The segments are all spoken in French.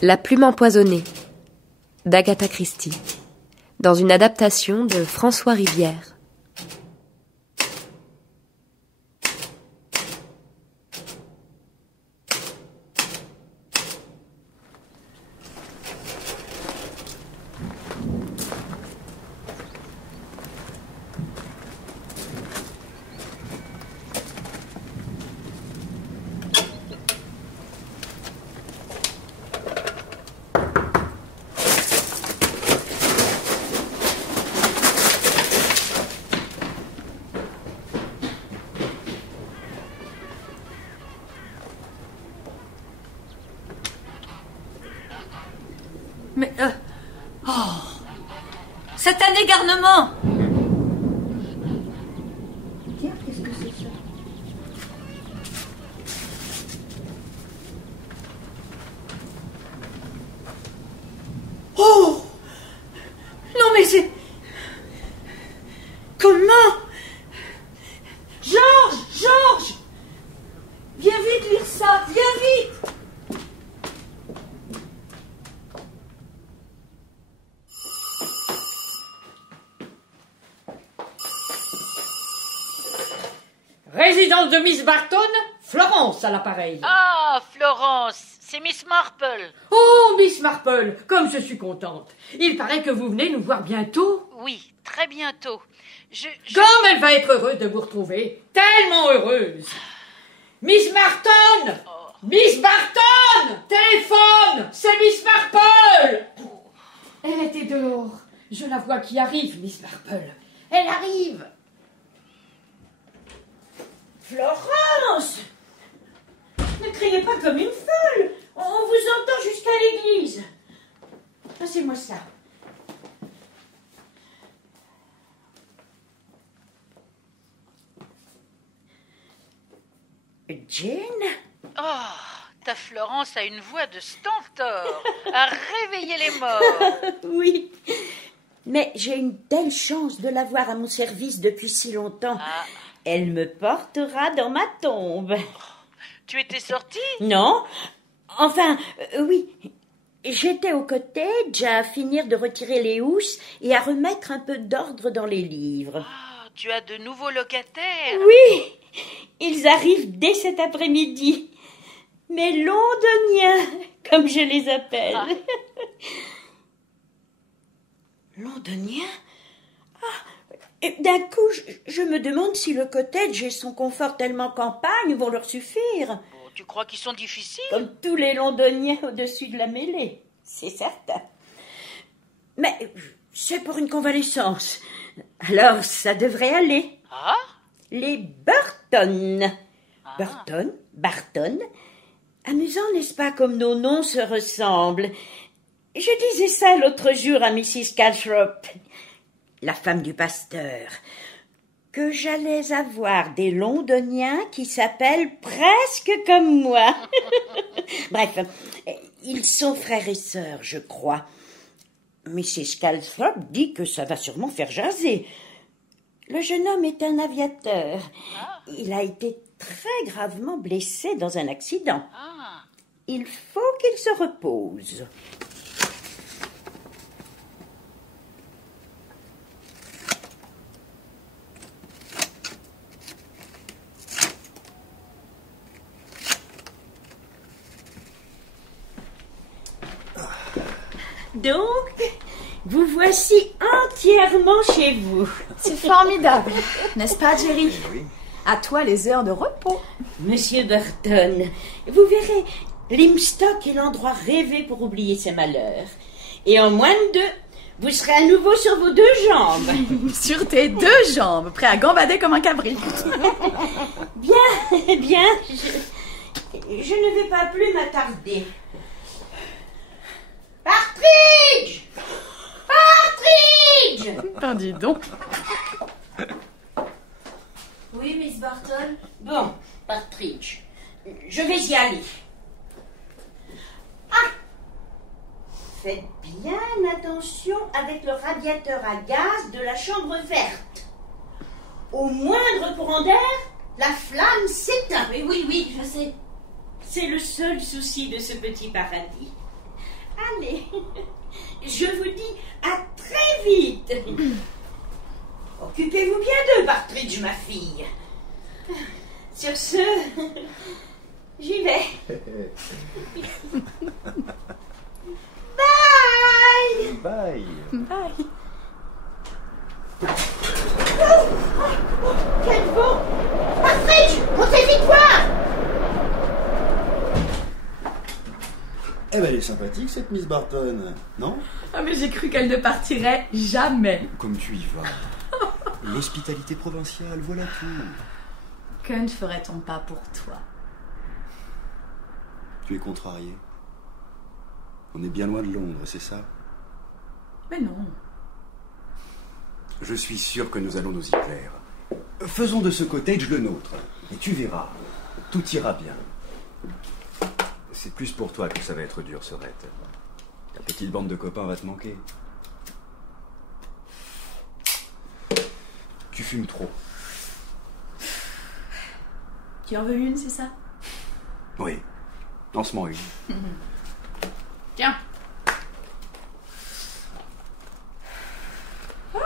La plume empoisonnée d'Agatha Christie, dans une adaptation de François Rivière. Mais... Oh, c'est un égarnement. Tiens, qu'est-ce que c'est ça? Oh! Non mais c'est... Comment? Georges! Viens vite lire ça, viens vite! Résidence de Miss Barton, Florence à l'appareil. Ah, Florence, c'est Miss Marple. Oh, Miss Marple, comme je suis contente. Il paraît que vous venez nous voir bientôt. Oui, très bientôt. Comme elle va être heureuse de vous retrouver. Tellement heureuse. Miss Barton! Miss Barton! Téléphone! C'est Miss Marple! Elle était dehors. Je la vois qui arrive, Miss Marple. Elle arrive. Florence! Ne criez pas comme une folle. On vous entend jusqu'à l'église. Passez-moi ça. Jane? Oh, ta Florence a une voix de stentor à réveiller les morts. Oui, mais j'ai une telle chance de l'avoir à mon service depuis si longtemps. Ah. Elle me portera dans ma tombe. Tu étais sortie? Non, enfin, oui. J'étais au cottage à finir de retirer les housses et à remettre un peu d'ordre dans les livres. Oh, tu as de nouveaux locataires? Oui, ils arrivent dès cet après-midi. Mes londoniens, comme je les appelle. Ah. Londoniens? Et d'un coup, je me demande si le cottage et son confort tellement campagne vont leur suffire. Oh, tu crois qu'ils sont difficiles? Comme tous les londoniens au-dessus de la mêlée, c'est certain. Mais c'est pour une convalescence. Alors, ça devrait aller. Ah? Les Burton. Ah. Barton. Amusant, n'est-ce pas, comme nos noms se ressemblent. Je disais ça l'autre jour à Mrs. Calthrop, la femme du pasteur, que j'allais avoir des londoniens qui s'appellent presque comme moi. Bref, ils sont frères et sœurs, je crois. Mrs. Calthrop dit que ça va sûrement faire jaser. Le jeune homme est un aviateur. Ah. Il a été très gravement blessé dans un accident. Ah. Il faut qu'il se repose. Donc, vous voici entièrement chez vous. C'est formidable, n'est-ce pas, Jerry? À toi les heures de repos. Monsieur Burton, vous verrez, Limstock est l'endroit rêvé pour oublier ses malheurs. Et en moins de 2, vous serez à nouveau sur vos 2 jambes. Sur tes 2 jambes, prêt à gambader comme un cabri. Bien, je ne vais pas plus m'attarder. Partridge! Ben dis donc. Oui, Miss Barton? Bon, Partridge, je vais y aller. Ah! Faites bien attention avec le radiateur à gaz de la chambre verte. Au moindre courant d'air, la flamme s'éteint. Oui, je sais. C'est le seul souci de ce petit paradis. Allez, je vous dis à très vite. Occupez-vous bien d'eux, Partridge, ma fille. Sur ce, j'y vais. Bye. Bye. Bye. Quel vent! Partridge, montez vite voir! Eh ben, elle est sympathique, cette Miss Barton, non? Ah, mais j'ai cru qu'elle ne partirait jamais. Comme tu y vas. L'hospitalité provinciale, voilà tout. Que ne ferait-on pas pour toi? Tu es contrarié. On est bien loin de Londres, c'est ça? Mais non. Je suis sûr que nous allons nous y plaire. Faisons de ce cottage le nôtre. Et tu verras, tout ira bien. C'est plus pour toi que ça va être dur, Sorette. Ta petite bande de copains va te manquer. Tu fumes trop. Tu en veux une, c'est ça? Oui, lance-moi une. Tiens. Oh,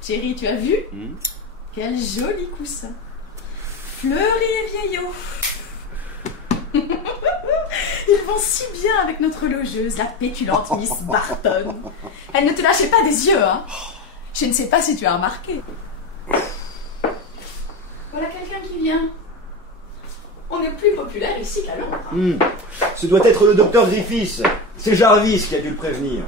Chérie, tu as vu? Quel joli coussin. Fleuri et vieillot. Ils vont si bien avec notre logeuse, la pétulante Miss Barton. Elle ne te lâchait pas des yeux, hein? Je ne sais pas si tu as remarqué. Voilà quelqu'un qui vient. On est plus populaire ici qu'à Londres. Ce doit être le docteur Griffiths. C'est Jarvis qui a dû le prévenir.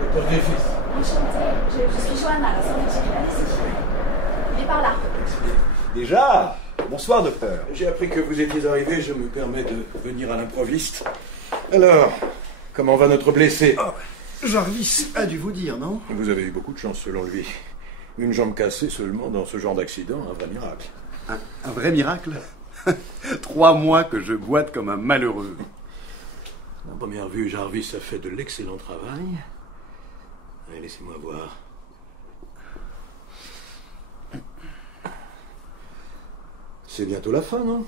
Docteur Griffiths. Enchantée. Je suis Johanna, la scientifique. Allez-y. Il est par là. Déjà? Bonsoir, docteur. J'ai appris que vous étiez arrivé, je me permets de venir à l'improviste. Alors, comment va notre blessé? Jarvis a dû vous dire, non? Vous avez eu beaucoup de chance selon lui. Une jambe cassée seulement dans ce genre d'accident, un vrai miracle. Un vrai miracle? 3 mois que je boite comme un malheureux. À première vue, Jarvis a fait de l'excellent travail. Allez, laissez-moi voir. C'est bientôt la fin, non?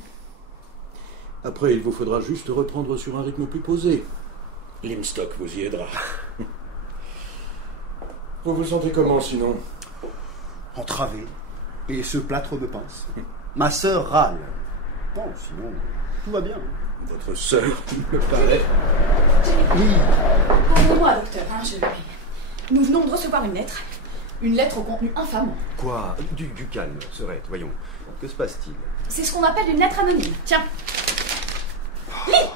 Après, il vous faudra juste reprendre sur un rythme plus posé. Limstock vous y aidera. Vous vous sentez comment, sinon? Entravé. Et ce plâtre me pince. Ma sœur râle. Bon, sinon, tout va bien. Votre sœur, me paraît. Oui. Pardonnez-moi, docteur. Nous venons de recevoir une lettre. Une lettre au contenu infamant. Quoi? Du calme, Sorette, voyons. Que se passe-t-il? C'est ce qu'on appelle une lettre anonyme. Tiens. Lis!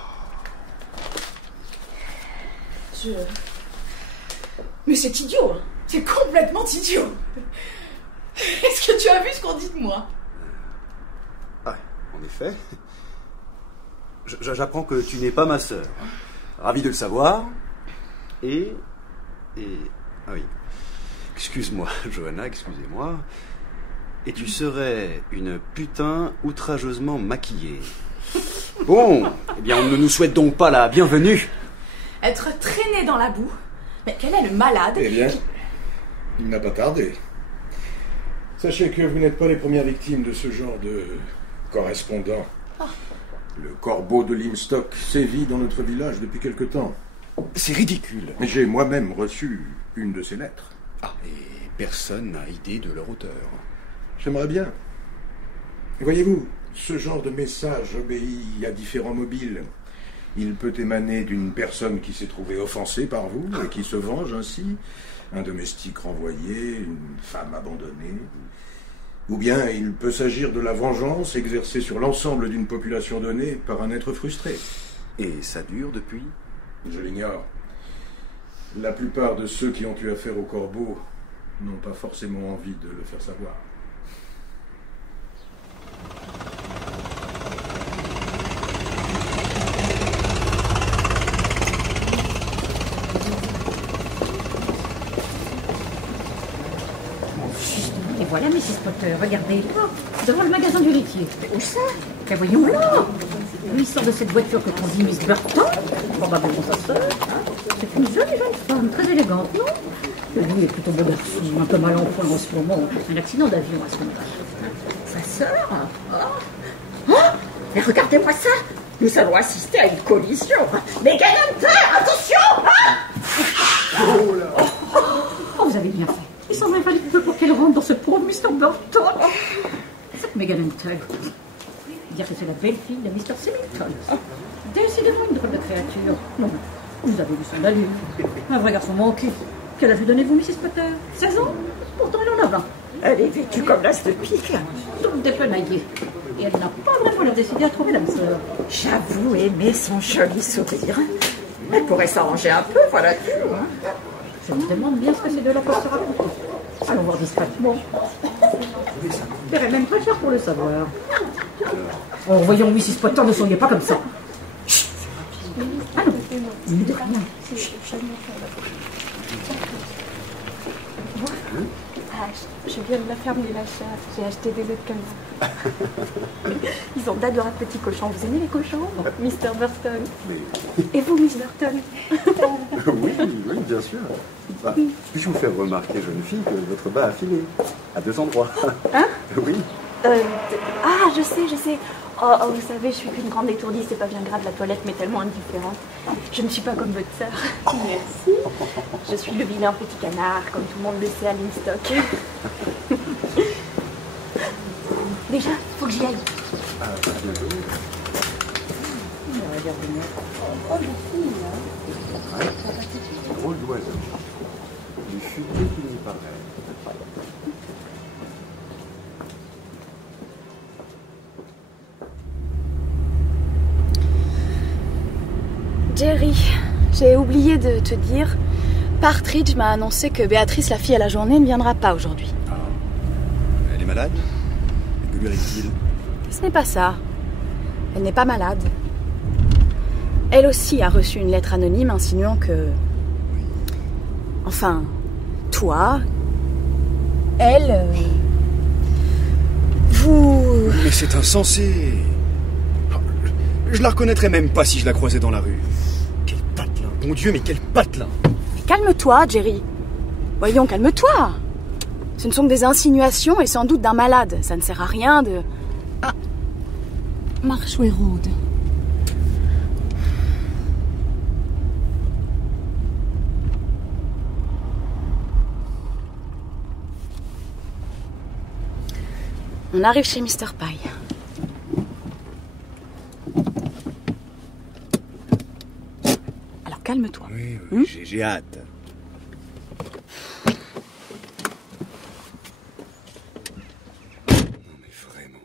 Mais c'est idiot, hein. C'est complètement idiot. Est-ce que tu as vu ce qu'on dit de moi? Ah, en effet. J'apprends que tu n'es pas ma sœur. Ravi de le savoir. Ah oui. Excuse-moi, Johanna, excusez-moi. Et tu serais une putain outrageusement maquillée. Bon, eh bien, on ne nous souhaite donc pas la bienvenue. Être traîné dans la boue? Mais quel est le malade? Eh bien, il n'a pas tardé. Sachez que vous n'êtes pas les premières victimes de ce genre de correspondant. Le corbeau de Limstock sévit dans notre village depuis quelque temps. C'est ridicule. J'ai moi-même reçu une de ces lettres. Ah, et personne n'a idée de leur auteur. J'aimerais bien. Voyez-vous, ce genre de message obéit à différents mobiles. Il peut émaner d'une personne qui s'est trouvée offensée par vous et qui se venge ainsi, un domestique renvoyé, une femme abandonnée. Ou bien il peut s'agir de la vengeance exercée sur l'ensemble d'une population donnée par un être frustré. Et ça dure depuis? Je l'ignore. La plupart de ceux qui ont eu affaire au corbeau n'ont pas forcément envie de le faire savoir. Et voilà, Mrs. Potter, regardez là, devant le magasin du laitier. Où ça? Ben voyons là. Lui sort de cette voiture que conduit Miss Burton, probablement sa sœur. C'est une jolie jeune femme, très élégante, non? Lui est plutôt beau garçon, un peu mal en point en ce moment. Un accident d'avion à ce moment-là. Sa sœur? Oh, mais regardez-moi ça! Nous allons assister à une collision. Mais Hunter, attention Oh, vous avez bien fait. Il s'en aurait fallu peu pour qu'elle rentre dans ce pauvre Mr. Burton. Cette Megan Hunter. Dire que c'est la belle-fille de Mr. Symington. Décidément une drôle de créature. Non, vous avez vu son allure. Un vrai garçon manqué. Quel âge lui donnez-vous, Mrs. Potter? 16 ans? Pourtant, elle en a 20. Elle est vêtue comme l'as de pique. Donc dépenaillée. Et elle n'a pas vraiment l'air décidée à trouver l'âme sœur. J'avoue aimer son joli sourire. Elle pourrait s'arranger un peu, voilà tout. Hein. Je me demande bien ce que ces deux-là peuvent se raconter. Allons voir discrètement. Je paierais même très cher pour le savoir. Oh, voyons, Mrs. Potter, ne soyez pas comme ça. Chut. Allons, ne dites rien. Je viens de la ferme des Lachats. J'ai acheté des œufs de canard. Ils ont d'adorables petits cochons. Vous aimez les cochons, Mr. Burton? Et vous, Miss Burton? Oui, bien sûr. Bah, puis-je vous faire remarquer, jeune fille, que votre bas a filé à 2 endroits? Hein? Oui. Ah, je sais. Oh, vous savez, je suis qu'une grande étourdie, c'est pas bien grave, la toilette m'est tellement indifférente. Je ne suis pas comme votre sœur. Merci. Je suis le vilain petit canard, comme tout le monde le sait à Limstock. Déjà, faut que j'y aille. À bientôt. Drôle d'oiseau. Du futé qui nous paraît. Jerry, j'ai oublié de te dire, Partridge m'a annoncé que Béatrice, la fille à la journée, ne viendra pas aujourd'hui. Ah. Elle est malade? Que lui arrive-t-il? Ce n'est pas ça. Elle n'est pas malade. Elle aussi a reçu une lettre anonyme insinuant que... Enfin, toi, elle... Vous... Mais c'est insensé. Je la reconnaîtrais même pas si je la croisais dans la rue. Quel patelin, bon Dieu, mais quel patelin. Mais calme-toi, Jerry. Voyons, calme-toi. Ce ne sont que des insinuations et sans doute d'un malade. Ça ne sert à rien de... Ah, Marchway Road. On arrive chez Mr. Pye. Alors calme-toi. Oui, j'ai hâte. Non mais vraiment.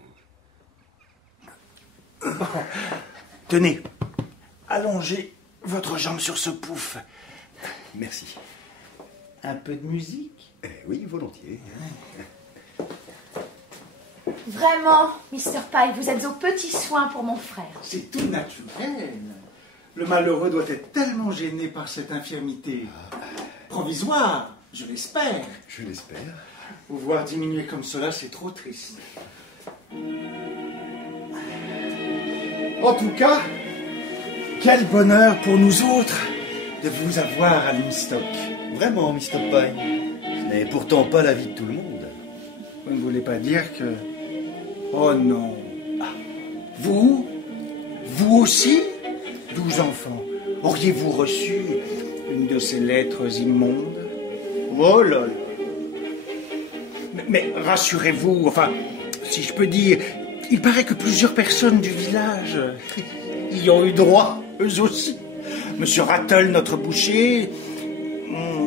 Tenez, allongez votre jambe sur ce pouf. Merci. Un peu de musique? Oui, volontiers. Vraiment, Mr. Pye, vous êtes aux petits soins pour mon frère. C'est tout naturel. Le malheureux doit être tellement gêné par cette infirmité. Provisoire, je l'espère. Je l'espère. Vous voir diminuer comme cela, c'est trop triste. En tout cas, quel bonheur pour nous autres de vous avoir à Limstock. Vraiment, Mr. Pye. Ce n'est pourtant pas la vie de tout le monde. Vous ne voulez pas dire que... Oh non. Vous aussi 12 enfants. Auriez-vous reçu une de ces lettres immondes? Oh là là. Mais rassurez-vous, enfin, si je peux dire, il paraît que plusieurs personnes du village y ont eu droit, eux aussi. Monsieur Rattle, notre boucher,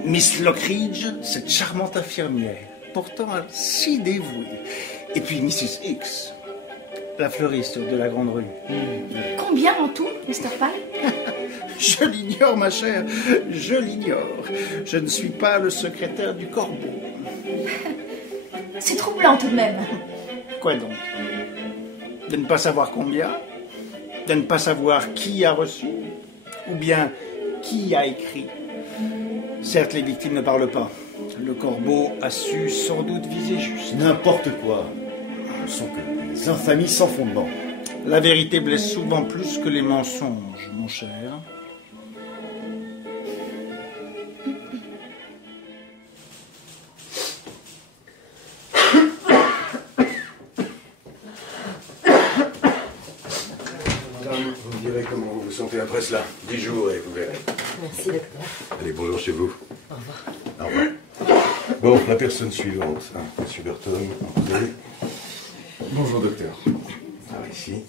Miss Lockridge, cette charmante infirmière, pourtant si dévouée. Et puis Mrs. X, la fleuriste de la Grande Rue. Combien en tout, Mr. Pye? Je l'ignore, ma chère, je l'ignore. Je ne suis pas le secrétaire du Corbeau. C'est troublant tout de même. Quoi donc? De ne pas savoir combien? De ne pas savoir qui a reçu? Ou bien qui a écrit? Certes, les victimes ne parlent pas. Le Corbeau a su sans doute viser juste. N'importe quoi. Ce sont que des infamies sans fondement. La vérité blesse souvent plus que les mensonges, mon cher. Tom, Vous me direz comment vous vous sentez après cela. 10 jours et vous verrez. Merci, docteur. Allez, bonjour chez vous. Au revoir. Au revoir. Bon, la personne suivante. Monsieur Burton, entrez. Bonjour, docteur. Par ici.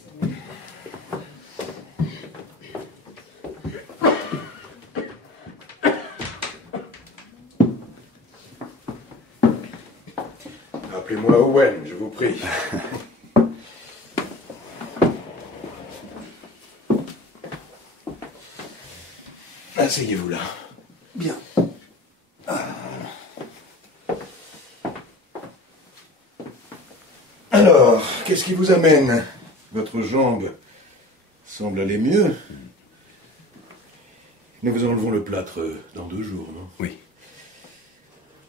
Appelez-moi Owen, je vous prie. Asseyez-vous là. Bien. Alors, qu'est-ce qui vous amène? Votre jambe semble aller mieux. Nous vous enlevons le plâtre dans 2 jours, non? Oui.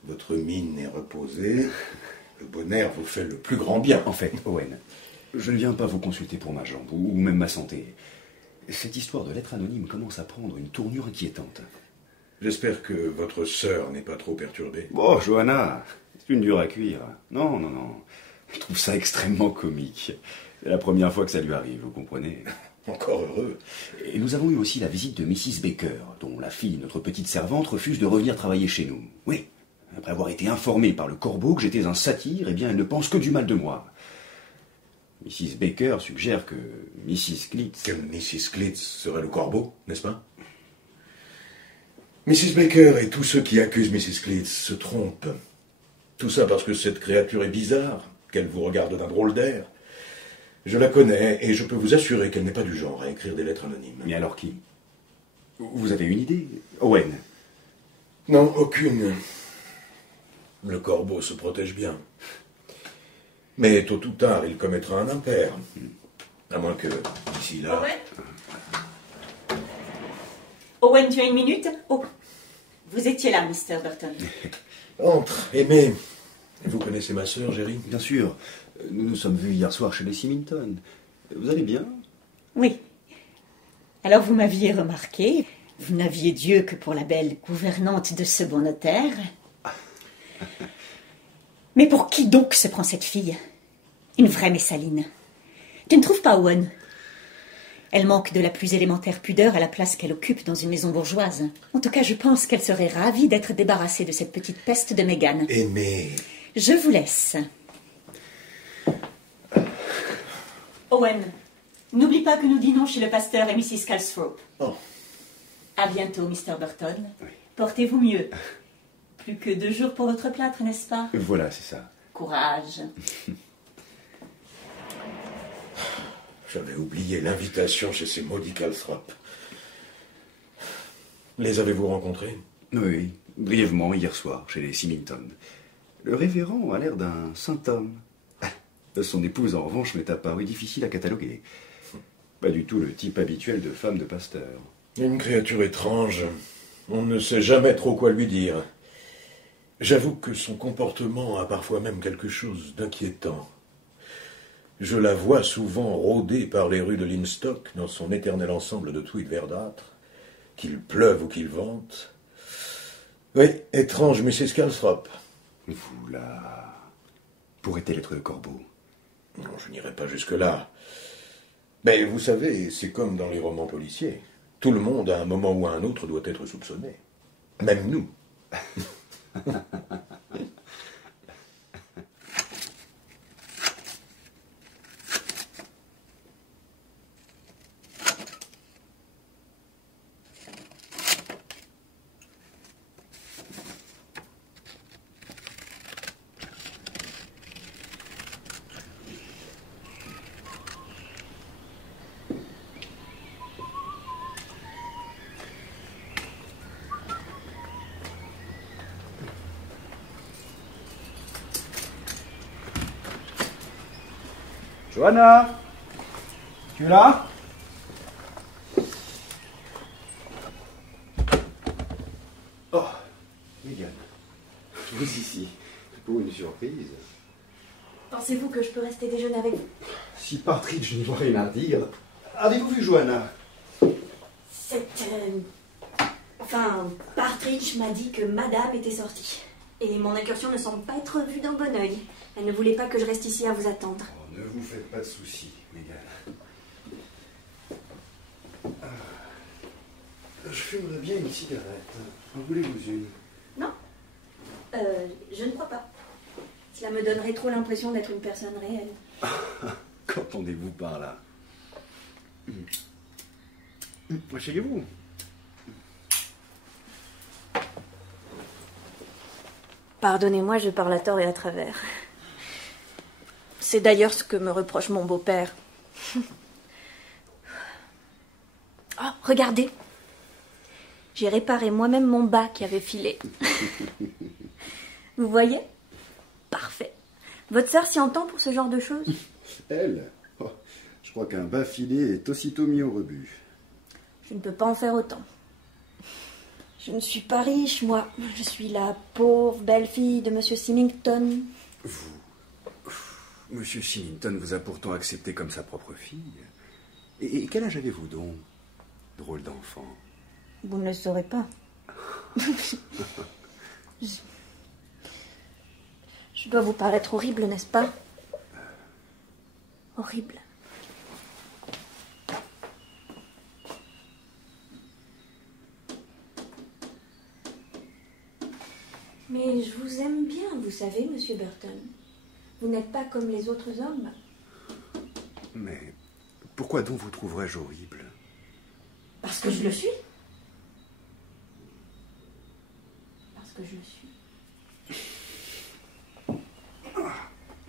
Votre mine est reposée. Le bon air vous fait le plus grand bien. En fait, Owen, je ne viens pas vous consulter pour ma jambe, ou même ma santé. Cette histoire de lettre anonyme commence à prendre une tournure inquiétante. J'espère que votre sœur n'est pas trop perturbée. Oh, Johanna, c'est une dure à cuire. Non, non, non. Je trouve ça extrêmement comique. C'est la première fois que ça lui arrive, vous comprenez? Encore heureux. Et nous avons eu aussi la visite de Mrs. Baker, dont la fille, notre petite servante, refuse de revenir travailler chez nous. Oui. Après avoir été informée par le corbeau que j'étais un satyre, eh bien, elle ne pense que du mal de moi. Mrs. Baker suggère que Mrs. Klitz... Que Mrs. Klitz serait le corbeau, n'est-ce pas? Mrs. Baker et tous ceux qui accusent Mrs. Klitz se trompent. Tout ça parce que cette créature est bizarre, qu'elle vous regarde d'un drôle d'air. Je la connais et je peux vous assurer qu'elle n'est pas du genre à écrire des lettres anonymes. Mais alors qui? Vous avez une idée, Owen? Non, aucune. Le corbeau se protège bien. Mais tôt ou tard, il commettra un impair. À moins que, d'ici là... Owen, tu as 1 minute? Oh, vous étiez là, Mr. Burton. Entre, aimez. Vous connaissez ma sœur, Jerry? Bien sûr. Nous nous sommes vus hier soir chez les Symington. Vous allez bien? Oui. Alors vous m'aviez remarqué. Vous n'aviez Dieu que pour la belle gouvernante de ce bon notaire. Mais pour qui donc se prend cette fille? Une vraie Messaline. Tu ne trouves pas, Owen? Elle manque de la plus élémentaire pudeur à la place qu'elle occupe dans une maison bourgeoise. En tout cas, je pense qu'elle serait ravie d'être débarrassée de cette petite peste de Meghan. Aimée. Je vous laisse. Owen, n'oublie pas que nous dînons chez le pasteur et Mrs. Calthorpe. Oh. À bientôt, Mr. Burton. Oui. Portez-vous mieux. Plus que 2 jours pour votre plâtre, n'est-ce pas? Voilà, c'est ça. Courage. J'avais oublié l'invitation chez ces maudits Calthorpe. Les avez-vous rencontrés? Oui, brièvement, hier soir, chez les Symington. Le révérend a l'air d'un saint homme. Son épouse, en revanche, m'est apparue difficile à cataloguer. Pas du tout le type habituel de femme de pasteur. Une créature étrange. On ne sait jamais trop quoi lui dire. J'avoue que son comportement a parfois même quelque chose d'inquiétant. Je la vois souvent rôder par les rues de Limstock dans son éternel ensemble de tweeds verdâtres, qu'il pleuve ou qu'il vente. Oui, étrange Mrs. Calthorpe. Vous la... Pourrait-elle être le corbeau? Non, je n'irai pas jusque-là. Mais vous savez, c'est comme dans les romans policiers. Tout le monde, à un moment ou à un autre, doit être soupçonné. Même nous. Johanna, tu es là? Oh, Meghan, vous ici, pour une surprise. Pensez-vous que je peux rester déjeuner avec vous? Si Partridge n'y voit rien à dire, avez-vous vu Johanna? Enfin, Partridge m'a dit que Madame était sortie. Et mon incursion ne semble pas être vue d'un bon œil. Elle ne voulait pas que je reste ici à vous attendre. Oh, ne vous faites pas de soucis, Meghan. fumerais bien une cigarette. En voulez-vous une? Non, je ne crois pas. Cela me donnerait trop l'impression d'être une personne réelle. Qu'entendez-vous par là? Asseyez-vous. Pardonnez-moi, je parle à tort et à travers. C'est d'ailleurs ce que me reproche mon beau-père. Oh, regardez. J'ai réparé moi-même mon bas qui avait filé. Vous voyez? Parfait. Votre sœur s'y entend pour ce genre de choses? Elle? Oh, je crois qu'un bas filé est aussitôt mis au rebut. Je ne peux pas en faire autant. Je ne suis pas riche, moi. Je suis la pauvre belle-fille de Monsieur Symington. Monsieur Symington vous a pourtant accepté comme sa propre fille. Et quel âge avez-vous donc? Drôle d'enfant. Vous ne le saurez pas. Je dois vous paraître horrible, n'est-ce pas? Horrible. Mais je vous aime bien, vous savez, Monsieur Burton. Vous n'êtes pas comme les autres hommes. Mais pourquoi donc vous trouverais-je horrible? Parce que je le suis. Parce que je le suis.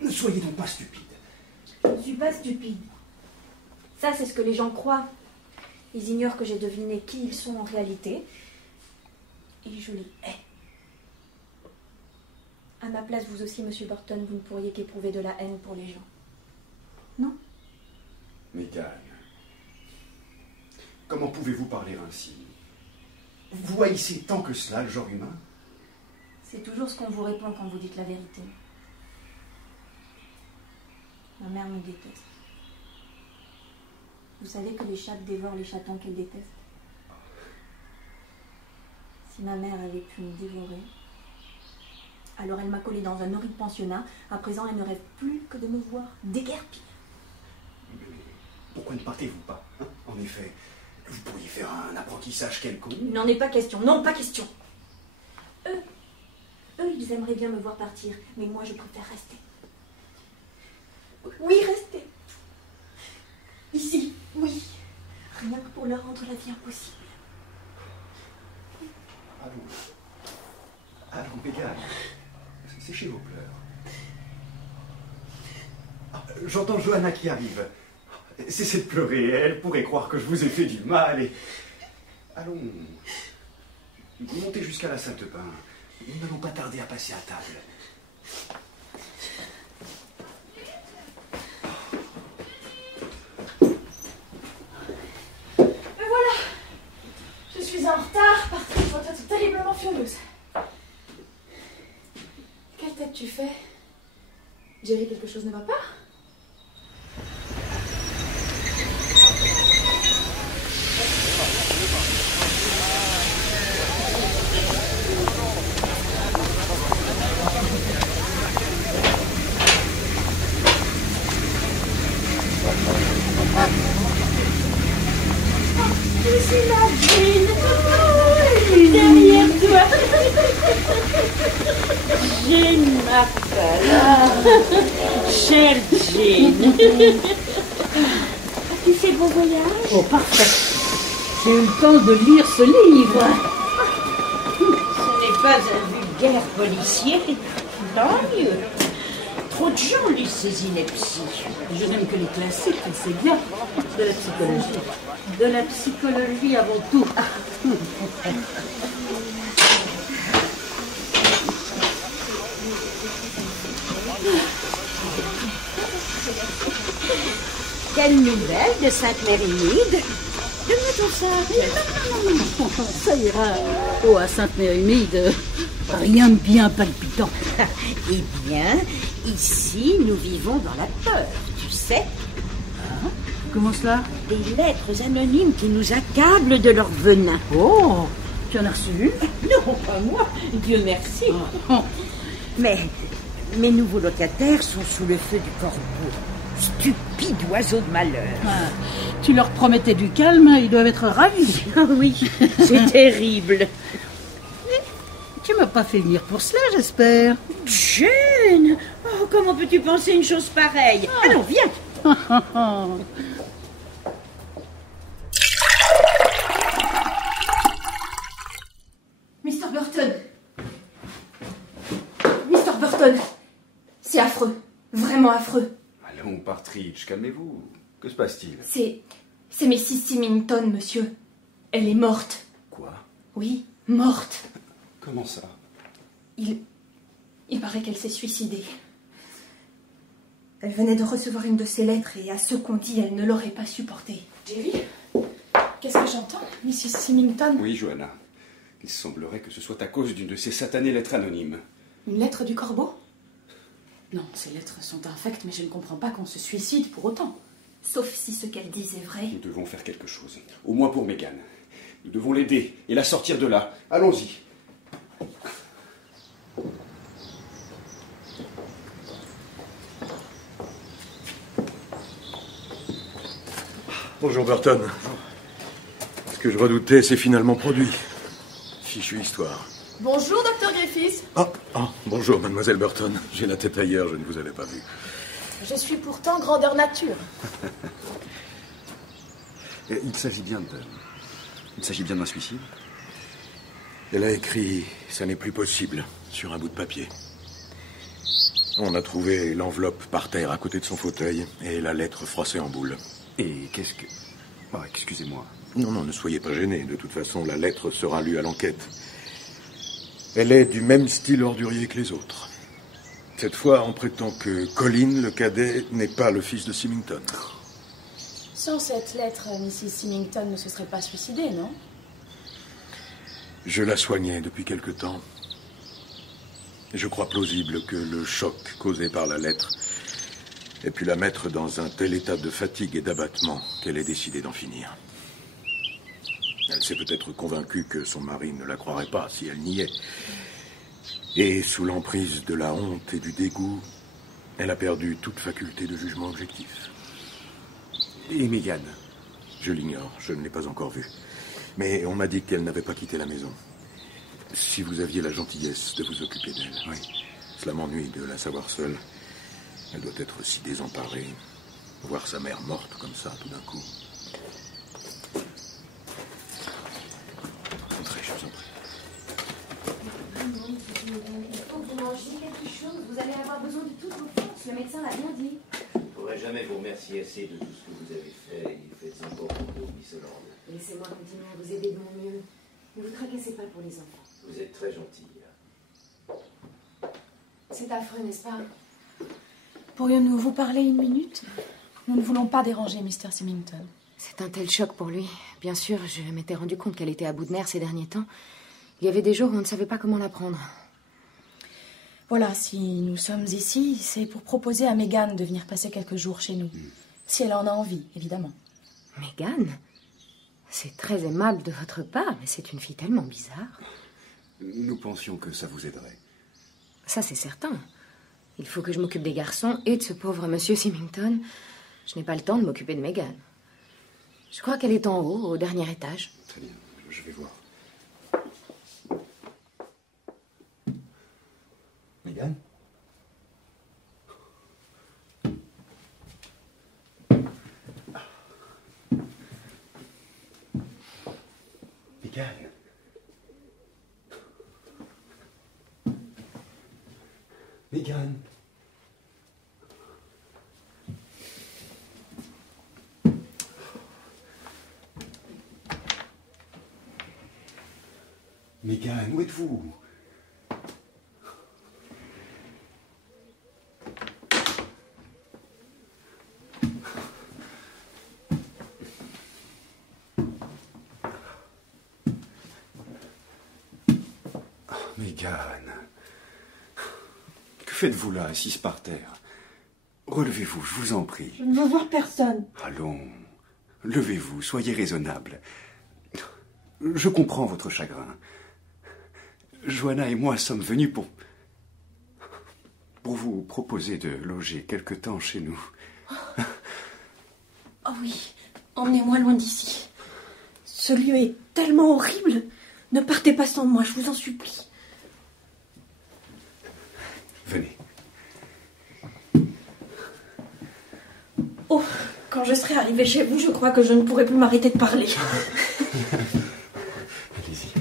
Ne soyez donc pas stupide. Je ne suis pas stupide. Ça, c'est ce que les gens croient. Ils ignorent que j'ai deviné qui ils sont en réalité. Et je les hais. À ma place, vous aussi, Monsieur Burton, vous ne pourriez qu'éprouver de la haine pour les gens. Non? Megan, comment pouvez-vous parler ainsi? Vous haïssez tant que cela le genre humain? C'est toujours ce qu'on vous répond quand vous dites la vérité. Ma mère me déteste. Vous savez que les chattes dévorent les chatons qu'elles détestent. Si ma mère avait pu me dévorer, alors elle m'a collé dans un horrible pensionnat. À présent, elle ne rêve plus que de me voir déguerpir. Mais pourquoi ne partez-vous pas, hein? En effet, vous pourriez faire un apprentissage quelconque. Il n'en est pas question. Non, pas question. Eux, ils aimeraient bien me voir partir. Mais moi, je préfère rester. Oui, rester. Ici, oui. Rien que pour leur rendre la vie impossible. Allons, Megan. Séchez vos pleurs. Ah, j'entends Johanna qui arrive. Cessez de pleurer, elle pourrait croire que je vous ai fait du mal et... Allons. Montez jusqu'à la salle de bain. Nous n'allons pas tarder à passer à table. Mais voilà. Je suis en retard parce que je dois être terriblement furieuse. Quelle tête tu fais? Jerry, quelque chose ne va pas? Je suis la Jean. Derrière toi. Jean Marple. Chère Jean. As-tu fait bon voyage? Oh, parfait. J'ai eu le temps de lire ce livre. Ce n'est pas un vulgaire policier. Tant mieux. Trop de gens lisent ces inepties. Je n'aime que les classiques, c'est bien. De la psychologie. De la psychologie avant tout. Quelle nouvelle de Sainte-Mérimide? Donne-moi ton sac. Non. Ça ira. Oh, à Sainte-Mérimide, rien de bien palpitant. Eh bien, ici, nous vivons dans la peur, tu sais. Hein? Comment cela? Des lettres anonymes qui nous accablent de leur venin. Oh, tu en as reçu une? Non, pas moi, Dieu merci. Mais mes nouveaux locataires sont sous le feu du corbeau. Stupide oiseau de malheur. Ah, tu leur promettais du calme, ils doivent être ravis. Oui, c'est terrible. Tu m'as pas fait venir pour cela, j'espère. Jeune, oh, comment peux-tu penser une chose pareille? Allons, viens. Mr. Burton. Mr. Burton. C'est affreux. Vraiment affreux. Allons, Partridge, calmez-vous. Que se passe-t-il? C'est Mrs. Symington, monsieur. Elle est morte. Quoi? Oui, morte. Comment ça? Il paraît qu'elle s'est suicidée. Elle venait de recevoir une de ses lettres et à ce qu'on dit, elle ne l'aurait pas supportée. Jerry, qu'est-ce que j'entends? Mrs. Symington? Oui, Johanna. Il semblerait que ce soit à cause d'une de ces satanées lettres anonymes. Une lettre du corbeau? Non, ces lettres sont infectes, mais je ne comprends pas qu'on se suicide pour autant. Sauf si ce qu'elle disent est vrai. Nous devons faire quelque chose. Au moins pour Meghan. Nous devons l'aider et la sortir de là. Allons-y. Bonjour Burton. Ce que je redoutais s'est finalement produit. Fichue histoire. Bonjour, Dr. Griffiths. Bonjour Mademoiselle Burton. J'ai la tête ailleurs, je ne vous avais pas vu. Je suis pourtant grandeur nature. Il s'agit bien d'un suicide? Elle a écrit « Ça n'est plus possible » sur un bout de papier. On a trouvé l'enveloppe par terre à côté de son fauteuil et la lettre froissée en boule. Et qu'est-ce que... Oh, excusez-moi. Non, ne soyez pas gênés. De toute façon, la lettre sera lue à l'enquête. Elle est du même style ordurier que les autres. Cette fois, on prétend que Colin, le cadet, n'est pas le fils de Symington. Sans cette lettre, Mrs. Symington ne se serait pas suicidée, non? Je la soignais depuis quelque temps. Je crois plausible que le choc causé par la lettre ait pu la mettre dans un tel état de fatigue et d'abattement qu'elle ait décidé d'en finir. Elle s'est peut-être convaincue que son mari ne la croirait pas si elle niait. Et sous l'emprise de la honte et du dégoût, elle a perdu toute faculté de jugement objectif. Et Meghan? Je l'ignore, je ne l'ai pas encore vue. Mais on m'a dit qu'elle n'avait pas quitté la maison. Si vous aviez la gentillesse de vous occuper d'elle. Oui. Cela m'ennuie de la savoir seule. Elle doit être si désemparée. Voir sa mère morte comme ça, tout d'un coup. Entrez, je vous en prie. Il faut que vous mangiez quelque chose. Vous allez avoir besoin de toutes vos forces. Le médecin l'a bien dit. Je ne pourrai jamais vous remercier assez de tout ce que vous avez fait. Et faites encore beaucoup, Miss Holland. Laissez-moi continuer à vous aider de mon mieux. Ne vous tracassez pas pour les enfants. Vous êtes très gentille. C'est affreux, n'est-ce pas? Pourrions-nous vous parler une minute? Nous ne voulons pas déranger Mr. Symington. C'est un tel choc pour lui. Bien sûr, je m'étais rendu compte qu'elle était à bout de nerfs ces derniers temps. Il y avait des jours où on ne savait pas comment la prendre. Voilà, si nous sommes ici, c'est pour proposer à Meghan de venir passer quelques jours chez nous. Si elle en a envie, évidemment. Meghan? C'est très aimable de votre part, mais c'est une fille tellement bizarre. Nous pensions que ça vous aiderait. Ça, c'est certain. Il faut que je m'occupe des garçons et de ce pauvre monsieur Symington. Je n'ai pas le temps de m'occuper de Meghan. Je crois qu'elle est en haut, au dernier étage. Très bien, je vais voir. Meghan? Meghan? Meghan? Meghan, où êtes-vous? Meghan, que faites-vous là, assise par terre? Relevez-vous, je vous en prie. Je ne veux voir personne. Allons, levez-vous, soyez raisonnable. Je comprends votre chagrin. Johanna et moi sommes venus pour vous proposer de loger quelque temps chez nous. Oh oui, emmenez-moi loin d'ici. Ce lieu est tellement horrible. Ne partez pas sans moi, je vous en supplie. Venez. Oh, quand je serai arrivée chez vous, je crois que je ne pourrai plus m'arrêter de parler. Allez-y.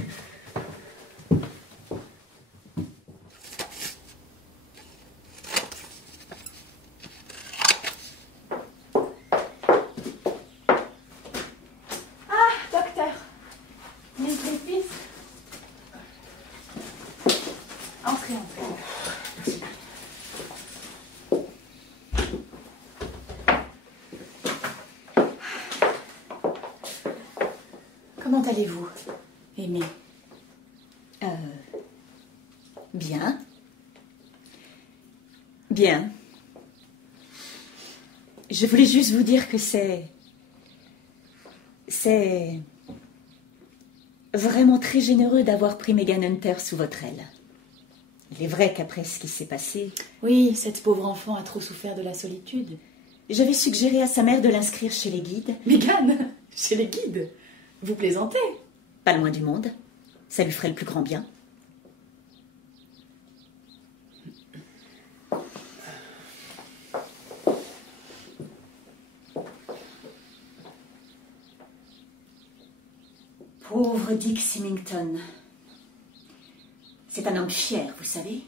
Docteur, Miss Griffiths. Entrez. Comment allez-vous, Amy? Bien. Bien. Je voulais juste vous dire que c'est vraiment très généreux d'avoir pris Megan Hunter sous votre aile. Il est vrai qu'après ce qui s'est passé... Oui, cette pauvre enfant a trop souffert de la solitude. J'avais suggéré à sa mère de l'inscrire chez les guides. Megan, chez les guides? Vous plaisantez? Pas loin du monde. Ça lui ferait le plus grand bien. Pauvre Dick Symington. C'est un homme fier, vous savez.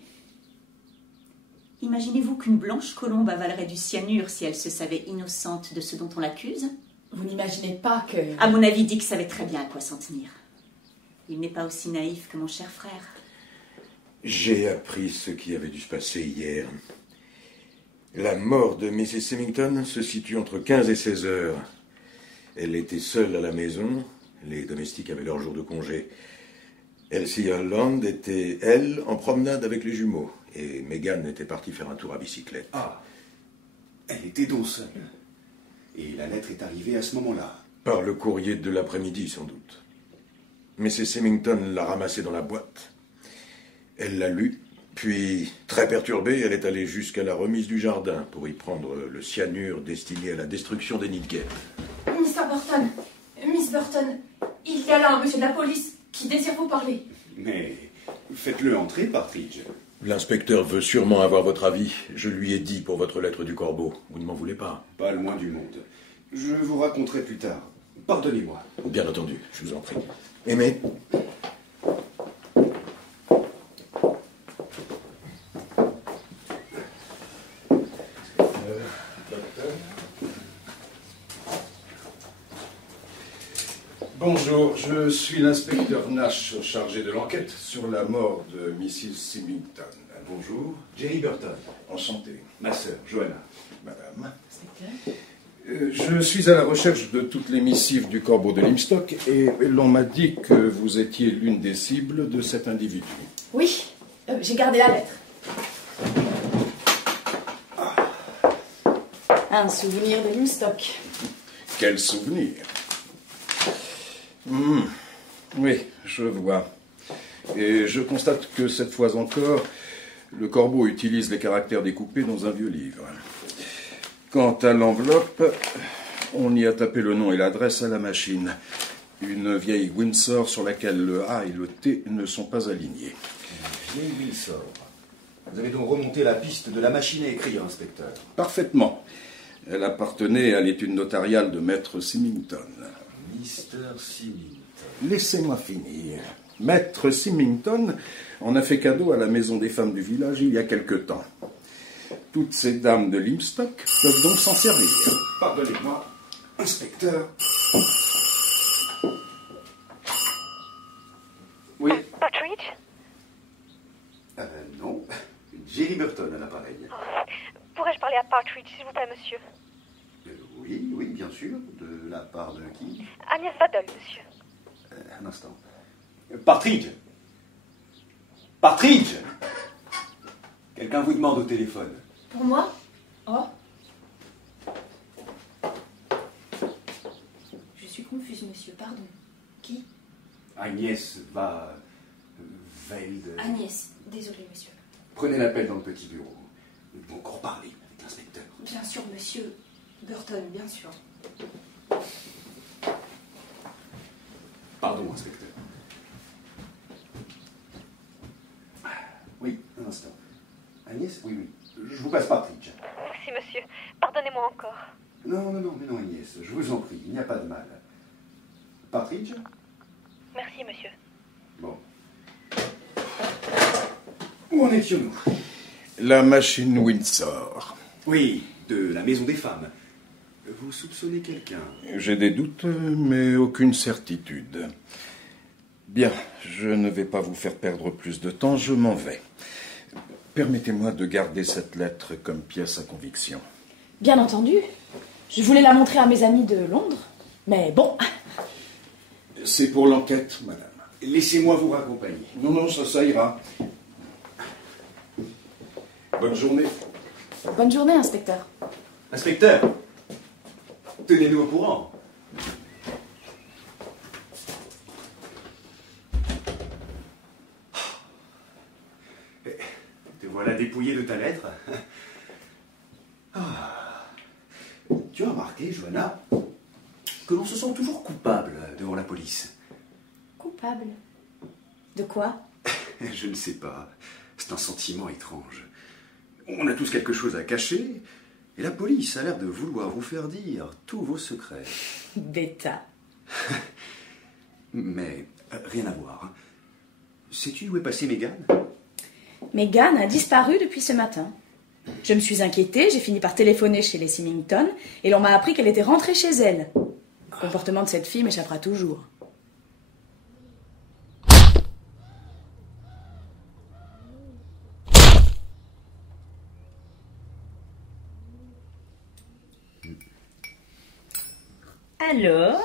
Imaginez-vous qu'une blanche colombe avalerait du cyanure si elle se savait innocente de ce dont on l'accuse? Vous n'imaginez pas que... À mon avis, Dick savait très bien à quoi s'en tenir. Il n'est pas aussi naïf que mon cher frère. J'ai appris ce qui avait dû se passer hier. La mort de Mrs. Symington se situe entre 15 et 16 heures. Elle était seule à la maison. Les domestiques avaient leur jour de congé. Elsie Holland était, elle, en promenade avec les jumeaux. Et Megan était partie faire un tour à bicyclette. Ah, elle était donc seule. Et la lettre est arrivée à ce moment-là. Par le courrier de l'après-midi, sans doute. Mrs. Symington l'a ramassée dans la boîte. Elle l'a lue, puis, très perturbée, elle est allée jusqu'à la remise du jardin pour y prendre le cyanure destiné à la destruction des nids de guêpes. Mr. Burton, Miss Burton, il y a là un monsieur de la police qui désire vous parler. Mais faites-le entrer, Partridge. L'inspecteur veut sûrement avoir votre avis. Je lui ai dit pour votre lettre du corbeau. Vous ne m'en voulez pas? Pas le moins du monde. Je vous raconterai plus tard. Pardonnez-moi. Bien entendu, je vous en prie. Aimé? Bonjour, je suis l'inspecteur Nash chargé de l'enquête sur la mort de Mrs. Symington. Bonjour, Jerry Burton. Enchanté. Ma sœur, Joanna. Madame. Je suis à la recherche de toutes les missives du corbeau de Limstock et l'on m'a dit que vous étiez l'une des cibles de cet individu. Oui, j'ai gardé la lettre. Un souvenir de Limstock. Quel souvenir! Oui, je vois. Et je constate que cette fois encore, le corbeau utilise les caractères découpés dans un vieux livre. Quant à l'enveloppe, on y a tapé le nom et l'adresse à la machine. Une vieille Windsor sur laquelle le A et le T ne sont pas alignés. Une vieille Windsor. Vous avez donc remonté la piste de la machine à écrire, inspecteur. Parfaitement. Elle appartenait à l'étude notariale de Maître Symington. Mr. Symington. Laissez-moi finir. Maître Symington en a fait cadeau à la maison des femmes du village il y a quelque temps. Toutes ces dames de Limstock peuvent donc s'en servir. Pardonnez-moi, inspecteur. Oui. Partridge? Non. Jerry Burton à l'appareil. Pourrais-je parler à Partridge, s'il vous plaît, monsieur? Oui, bien sûr. De la part de qui? Agnès Vadel, monsieur. Un instant. Partridge! Partridge! Quelqu'un vous demande au téléphone. Pour moi? Oh. Je suis confuse, monsieur, pardon. Qui? Agnès Velde. Agnès, désolé, monsieur. Prenez l'appel dans le petit bureau. Nous devons encore parler avec l'inspecteur. Bien sûr, monsieur. Burton, bien sûr. Pardon, inspecteur. Oui, un instant. Agnès, oui. Je vous passe Partridge. Merci, monsieur. Pardonnez-moi encore. Non, mais non, Agnès, je vous en prie, il n'y a pas de mal. Partridge? Merci, monsieur. Bon. Où en étions-nous? La machine Windsor. Oui, de la maison des femmes. Vous soupçonnez quelqu'un? J'ai des doutes, mais aucune certitude. Bien, je ne vais pas vous faire perdre plus de temps, je m'en vais. Permettez-moi de garder cette lettre comme pièce à conviction. Bien entendu. Je voulais la montrer à mes amis de Londres, mais bon. C'est pour l'enquête, madame. Laissez-moi vous raccompagner. Non, ça ira. Bonne journée. Bonne journée, inspecteur. Inspecteur, tenez-nous au courant. Te voilà dépouillé de ta lettre. Tu as remarqué, Johanna, que l'on se sent toujours coupable devant la police. Coupable? De quoi? Je ne sais pas. C'est un sentiment étrange. On a tous quelque chose à cacher, et la police a l'air de vouloir vous faire dire tous vos secrets. Bêta. Mais rien à voir. Sais-tu où est passée Meghan? Meghan a disparu depuis ce matin. Je me suis inquiétée, j'ai fini par téléphoner chez les Symington, et l'on m'a appris qu'elle était rentrée chez elle. Le comportement de cette fille m'échappera toujours. Alors,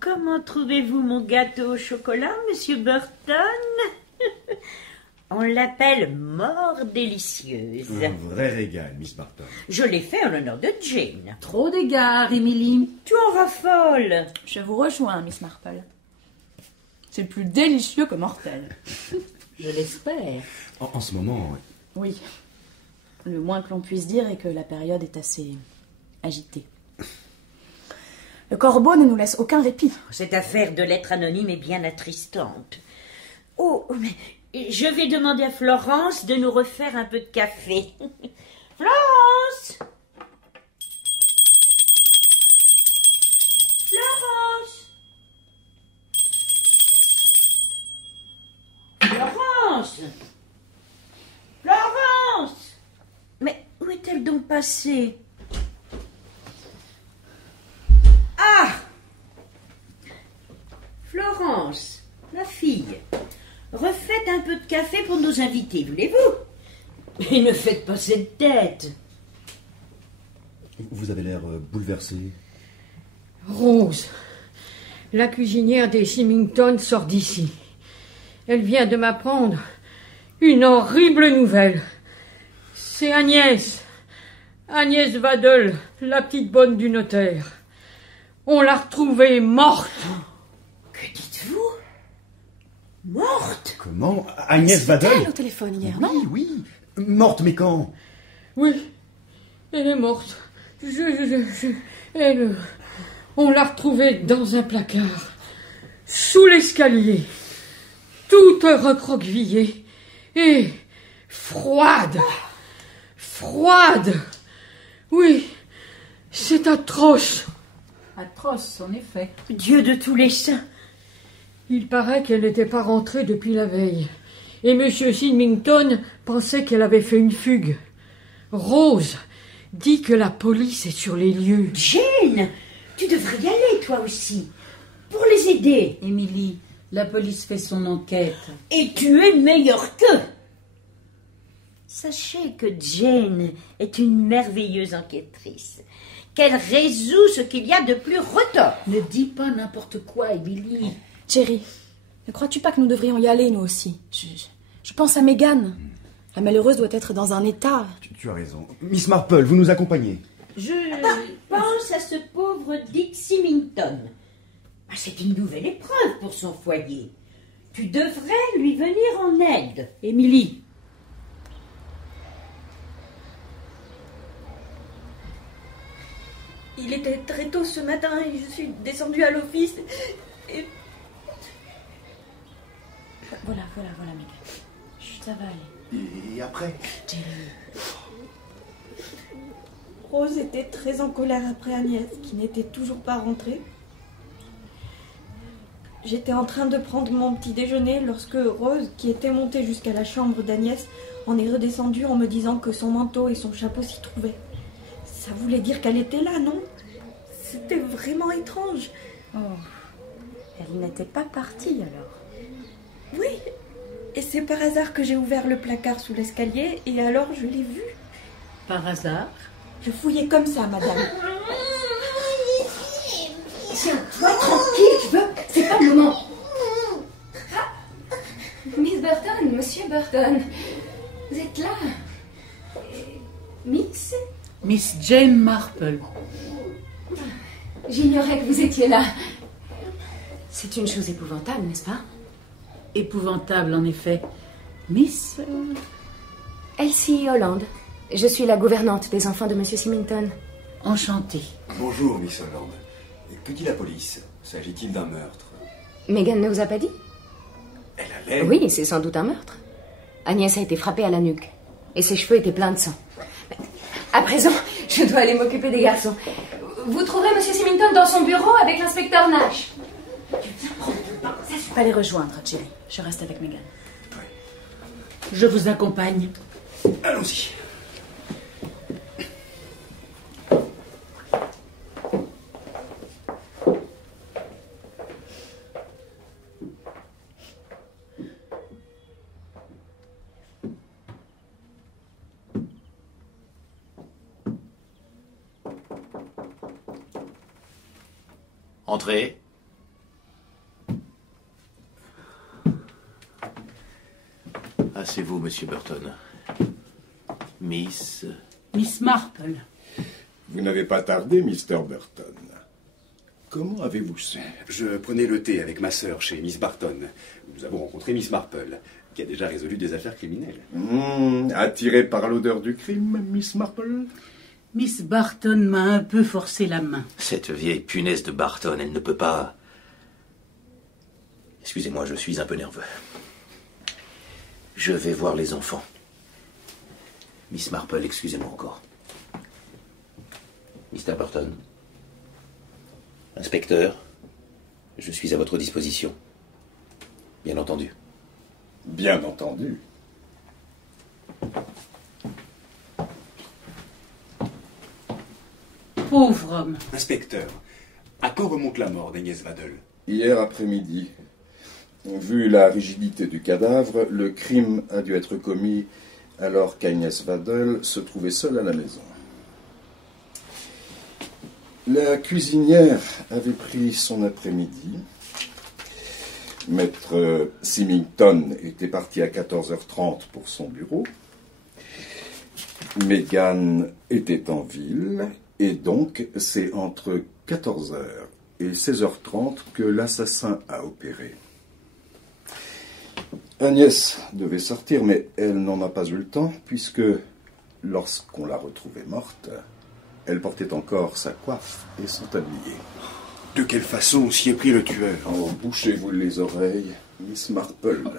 comment trouvez-vous mon gâteau au chocolat, monsieur Burton? On l'appelle mort délicieuse. Un vrai régal, Miss Barton. Je l'ai fait en l'honneur de Jane. Trop d'égards, Emily. Tu en raffoles. Je vous rejoins, Miss Marple. C'est plus délicieux que mortel. Je l'espère. En ce moment, Oui. Le moins que l'on puisse dire est que la période est assez agitée. Le corbeau ne nous laisse aucun répit. Cette affaire de lettre anonyme est bien attristante. Oh, mais je vais demander à Florence de nous refaire un peu de café. Florence! Florence! Florence! Florence! Mais où est-elle donc passée? Ah! Florence, ma fille, refaites un peu de café pour nos invités, voulez-vous? Et ne faites pas cette tête. vous avez l'air bouleversé. Rose, la cuisinière des Symington sort d'ici. Elle vient de m'apprendre une horrible nouvelle. C'est Agnès Waddle, la petite bonne du notaire. On l'a retrouvée morte. Que dites-vous? Morte? Comment? Agnès C'était Waddle? elle au téléphone hier, non? Oui. Morte, mais quand? Oui, elle est morte. On l'a retrouvée dans un placard, sous l'escalier, toute recroquevillée et froide. Froide. Oui, c'est atroce. Atroce, en effet. Dieu de tous les saints. Il paraît qu'elle n'était pas rentrée depuis la veille. Et M. Symington pensait qu'elle avait fait une fugue. Rose dit que la police est sur les lieux. Jane, tu devrais y aller, toi aussi, pour les aider. Émilie, la police fait son enquête. Et tu es meilleure qu'eux. Sachez que Jane est une merveilleuse enquêtrice, qu'elle résout ce qu'il y a de plus retors. Ne dis pas n'importe quoi, Émilie. Jerry, ne crois-tu pas que nous devrions y aller, nous aussi? Je pense à Meghan. La malheureuse doit être dans un état... Tu as raison. Miss Marple, vous nous accompagnez. Je pense à ce pauvre Dick Symington. C'est une nouvelle épreuve pour son foyer. Tu devrais lui venir en aide. Émilie. Il était très tôt ce matin et je suis descendue à l'office et... Voilà, Megan. Chut, ça va aller. Et après Jerry. Rose était très en colère après Agnès, qui n'était toujours pas rentrée. J'étais en train de prendre mon petit déjeuner lorsque Rose, qui était montée jusqu'à la chambre d'Agnès, en est redescendue en me disant que son manteau et son chapeau s'y trouvaient. Ça voulait dire qu'elle était là, non? C'était vraiment étrange. Oh, elle n'était pas partie alors. Oui, et c'est par hasard que j'ai ouvert le placard sous l'escalier et alors je l'ai vue. Par hasard? Je fouillais comme ça, madame. Tiens-toi tranquille, je veux. C'est pas le moment. Ah, Miss Burton, Monsieur Burton, vous êtes là. Miss? Miss Jane Marple. J'ignorais que vous étiez là. C'est une chose épouvantable, n'est-ce pas? Épouvantable, en effet. Miss... Elsie Holland. Je suis la gouvernante des enfants de Monsieur Symington. Enchantée. Bonjour, Miss Holland. Que dit la police? S'agit-il d'un meurtre? Megan ne vous a pas dit? Elle allait... Oui, c'est sans doute un meurtre. Agnès a été frappée à la nuque. Et ses cheveux étaient pleins de sang. À présent, je dois aller m'occuper des garçons. Vous trouverez Monsieur Symington dans son bureau avec l'inspecteur Nash. Tu viens prendre le pain. Je vais pas les rejoindre, Jerry. Je reste avec Megan. Oui. Je vous accompagne. Allons-y. Entrez. Ah, c'est vous, Monsieur Burton. Miss... Miss Marple. Vous n'avez pas tardé, Mr. Burton. Comment avez-vous su? Je prenais le thé avec ma sœur chez Miss Barton. Nous avons rencontré Miss Marple, qui a déjà résolu des affaires criminelles. Attirée par l'odeur du crime, Miss Marple? Miss Barton m'a un peu forcé la main. Cette vieille punaise de Barton, elle ne peut pas... Excusez-moi, je suis un peu nerveux. Je vais voir les enfants. Miss Marple, excusez-moi encore. Mr. Burton. Inspecteur, je suis à votre disposition. Bien entendu. Bien entendu. Pauvre homme. Inspecteur, à quand remonte la mort d'Agnès Vadel? Hier après-midi. Vu la rigidité du cadavre, le crime a dû être commis alors qu'Agnès Vadel se trouvait seule à la maison. La cuisinière avait pris son après-midi. Maître Symington était parti à 14h30 pour son bureau. Megan était en ville, et donc c'est entre 14h et 16h30 que l'assassin a opéré. Agnès devait sortir, mais elle n'en a pas eu le temps, puisque lorsqu'on l'a retrouvée morte, elle portait encore sa coiffe et son tablier. De quelle façon s'y est pris le tueur? Oh, bouchez-vous les oreilles, Miss Marple.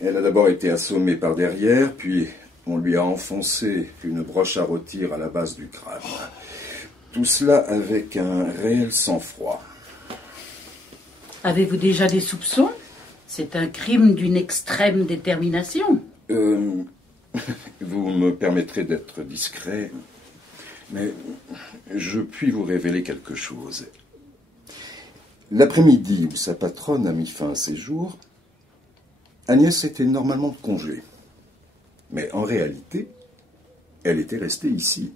Elle a d'abord été assommée par derrière, puis on lui a enfoncé une broche à rôtir à la base du crâne. Tout cela avec un réel sang-froid. Avez-vous déjà des soupçons? C'est un crime d'une extrême détermination. Vous me permettrez d'être discret, mais je puis vous révéler quelque chose. L'après-midi où sa patronne a mis fin à ses jours, Agnès était normalement de congé. Mais en réalité, elle était restée ici.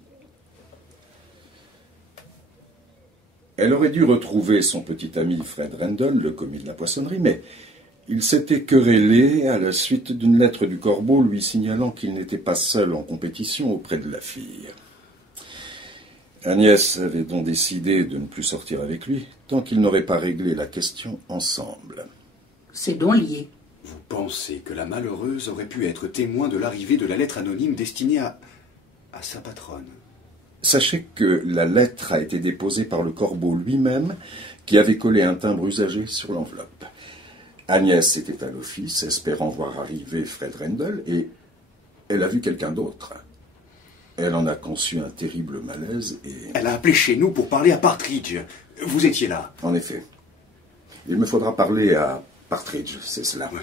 Elle aurait dû retrouver son petit ami Fred Randall, le commis de la poissonnerie, mais il s'était querellé à la suite d'une lettre du Corbeau lui signalant qu'il n'était pas seul en compétition auprès de la fille. Agnès avait donc décidé de ne plus sortir avec lui tant qu'ils n'auraient pas réglé la question ensemble. C'est donc lié. Vous pensez que la malheureuse aurait pu être témoin de l'arrivée de la lettre anonyme destinée à sa patronne? Sachez que la lettre a été déposée par le corbeau lui-même, qui avait collé un timbre usagé sur l'enveloppe. Agnès était à l'office, espérant voir arriver Fred Rendell, et elle a vu quelqu'un d'autre. Elle en a conçu un terrible malaise et... Elle a appelé chez nous pour parler à Partridge. Vous étiez là. En effet. Il me faudra parler à Partridge, c'est cela. Oui.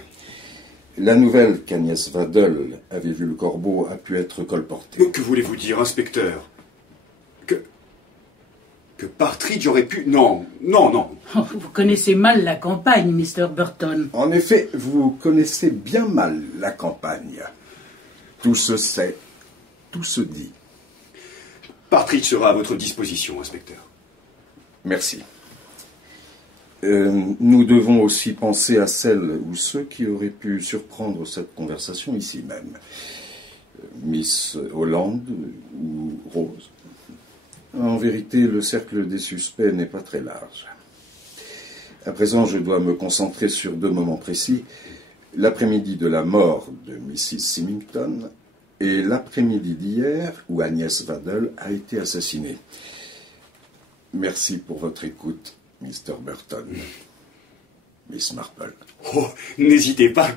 La nouvelle qu'Agnès Vadel avait vu le corbeau a pu être colportée. Que voulez-vous dire, inspecteur? Que Partridge aurait pu... Non. Vous connaissez mal la campagne, Mr. Burton. En effet, vous connaissez bien mal la campagne. Tout se sait, tout se dit. Partridge sera à votre disposition, inspecteur. Merci. Nous devons aussi penser à celles ou ceux qui auraient pu surprendre cette conversation ici même. Miss Holland ou Rose. En vérité, le cercle des suspects n'est pas très large. À présent, je dois me concentrer sur 2 moments précis. L'après-midi de la mort de Mrs. Symington et l'après-midi d'hier où Agnès Vadel a été assassinée. Merci pour votre écoute, Mr. Burton. Miss Marple. Oh, n'hésitez pas.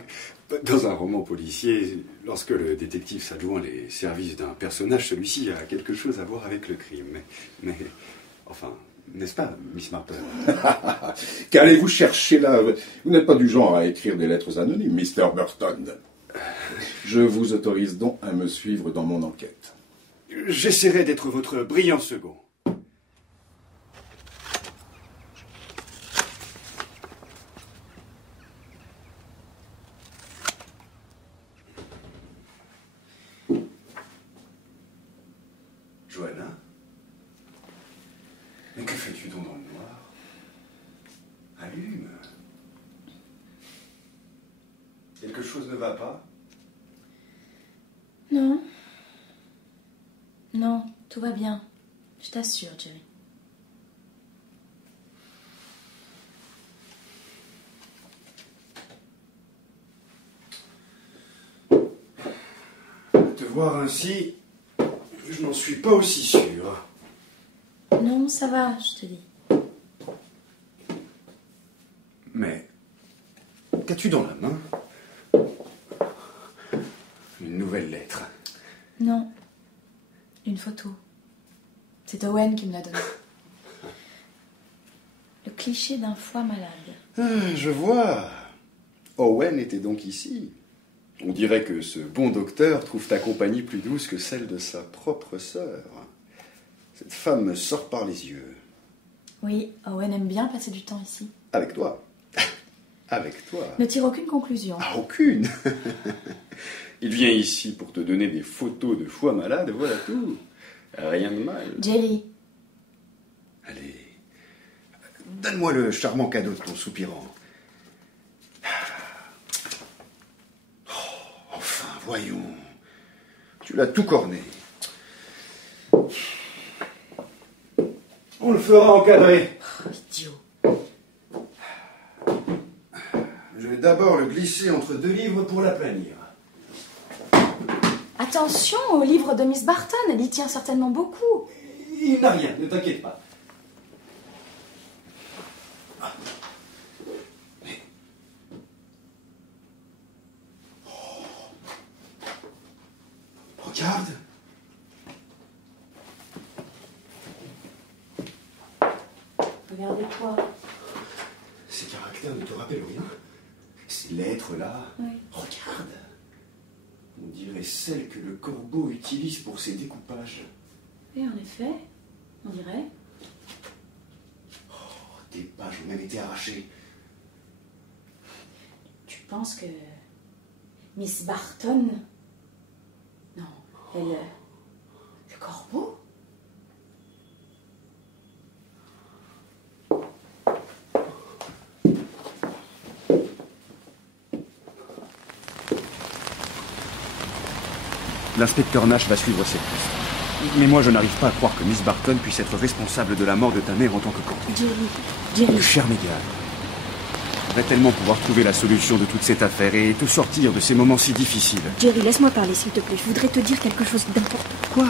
Dans un roman policier, lorsque le détective s'adjoint les services d'un personnage, celui-ci a quelque chose à voir avec le crime. Mais enfin, n'est-ce pas, Miss Marple? Qu'allez-vous chercher là? Vous n'êtes pas du genre à écrire des lettres anonymes, Mr. Burton. Je vous autorise donc à me suivre dans mon enquête. J'essaierai d'être votre brillant second. Johanna? Mais que fais-tu donc dans le noir? Allume. Quelque chose ne va pas? Non. Non, tout va bien. Je t'assure, Jerry. Te voir ainsi, je n'en suis pas aussi sûr. Non, ça va, je te dis. Mais qu'as-tu dans la main? Une nouvelle lettre. Non. Une photo. C'est Owen qui me l'a donnée. Le cliché d'un foie malade. Je vois. Owen était donc ici. On dirait que ce bon docteur trouve ta compagnie plus douce que celle de sa propre sœur. Cette femme me sort par les yeux. Oui, Owen aime bien passer du temps ici. Avec toi. Avec toi. Ne tire aucune conclusion. Ah, aucune. Il vient ici pour te donner des photos de foie malade, voilà tout. Rien de mal. Jerry. Allez, donne-moi le charmant cadeau de ton soupirant. Oh, enfin, voyons. Tu l'as tout corné. On le fera encadrer. Oh, idiot. Je vais d'abord le glisser entre 2 livres pour l'aplanir. Attention au livre de Miss Barton, elle y tient certainement beaucoup. Il n'a rien, ne t'inquiète pas. Mais... Oh. Regarde. Regardez quoi? Ces caractères ne te rappellent rien? Ces lettres-là? Oui. Regarde. On dirait celles que le corbeau utilise pour ses découpages. Oui, en effet, on dirait. Oh, des pages ont même été arrachées. Tu penses que Miss Barton... Non, elle... Le corbeau? L'inspecteur Nash va suivre cette piste. Mais moi, je n'arrive pas à croire que Miss Barton puisse être responsable de la mort de ta mère en tant que camp. Jerry. Cher Megan, j'aimerais tellement pouvoir trouver la solution de toute cette affaire et te sortir de ces moments si difficiles. Jerry, laisse-moi parler, s'il te plaît. Je voudrais te dire quelque chose d'important. Quoi?